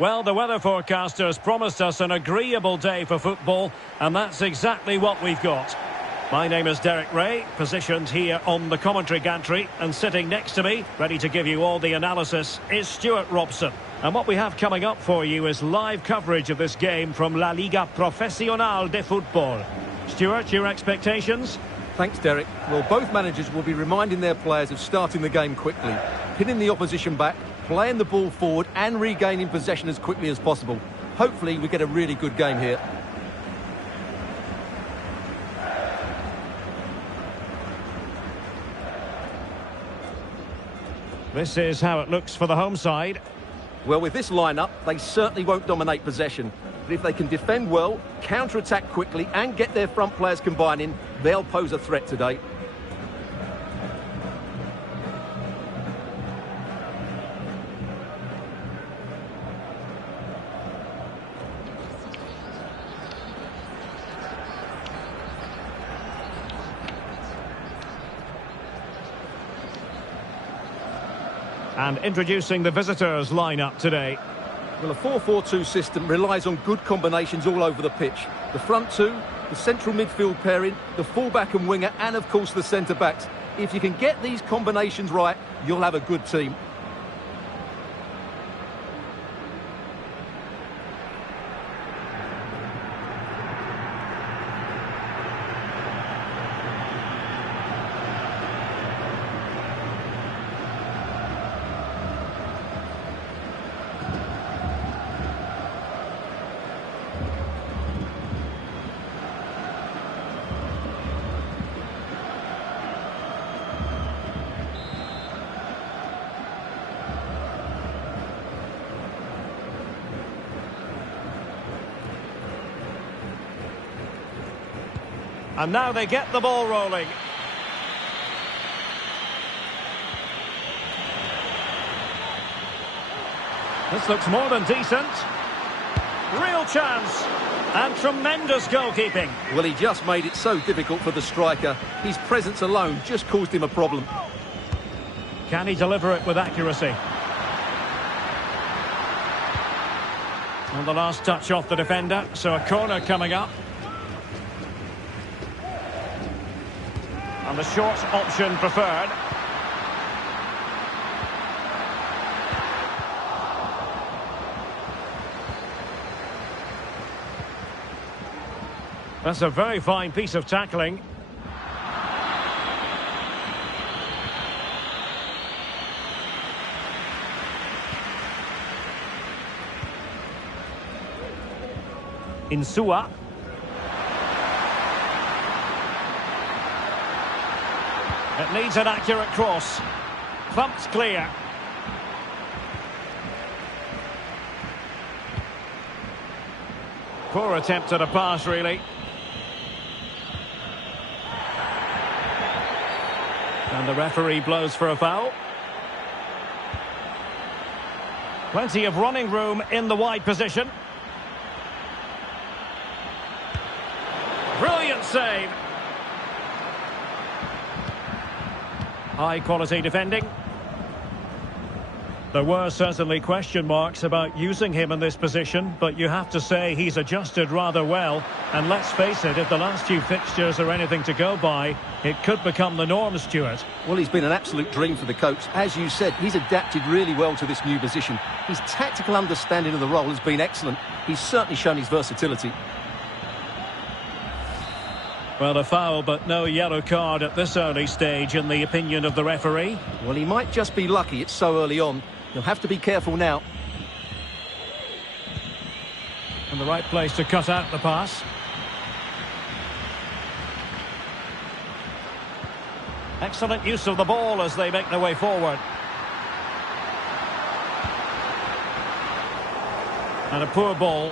Well, the weather forecasters promised us an agreeable day for football, and that's exactly what we've got. My name is Derek Ray, positioned here on the commentary gantry, and sitting next to me, ready to give you all the analysis, is Stuart Robson. And what we have coming up for you is live coverage of this game from La Liga Profesional de Fútbol. Stuart, your expectations? Thanks, Derek. Well, both managers will be reminding their players of starting the game quickly, pinning the opposition back, playing the ball forward and regaining possession as quickly as possible. Hopefully we get a really good game here. This is how it looks for the home side. Well, with this lineup, they certainly won't dominate possession. But if they can defend well, counter-attack quickly and get their front players combining, they'll pose a threat today. And introducing the visitors' lineup today. Well, a 4-4-2 system relies on good combinations all over the pitch. The front two, the central midfield pairing, the fullback and winger, and of course the centre-backs. If you can get these combinations right, you'll have a good team. And now they get the ball rolling. This looks more than decent. Real chance. And tremendous goalkeeping. Well, he just made it so difficult for the striker. His presence alone just caused him a problem. Can he deliver it with accuracy? And the last touch off the defender, so a corner coming up. And the short option preferred. That's a very fine piece of tackling. Insua. It needs an accurate cross. Thumped clear. Poor attempt at a pass, really. And the referee blows for a foul. Plenty of running room in the wide position. Brilliant save. High quality defending. There were certainly question marks about using him in this position, but you have to say he's adjusted rather well. And let's face it, if the last few fixtures are anything to go by, it could become the norm, Stuart. Well, he's been an absolute dream for the coach. As you said, he's adapted really well to this new position. His tactical understanding of the role has been excellent. He's certainly shown his versatility. Well, a foul, but no yellow card at this early stage, in the opinion of the referee. Well, he might just be lucky it's so early on. He'll have to be careful now. And the right place to cut out the pass. Excellent use of the ball as they make their way forward. And a poor ball.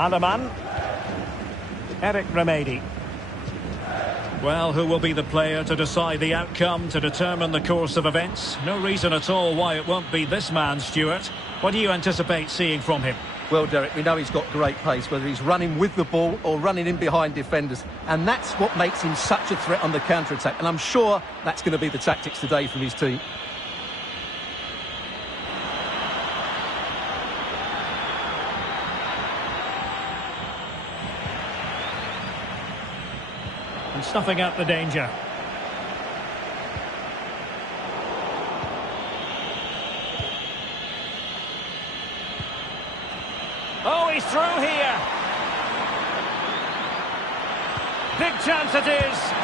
Alaman. Eric Remedi. Well, who will be the player to decide the outcome, to determine the course of events? No reason at all why it won't be this man, Stuart. What do you anticipate seeing from him? Well, Derek, we know he's got great pace, whether he's running with the ball or running in behind defenders. And that's what makes him such a threat on the counter-attack. And I'm sure that's going to be the tactics today from his team. And snuffing out the danger. Oh, he's through here. Big chance it is.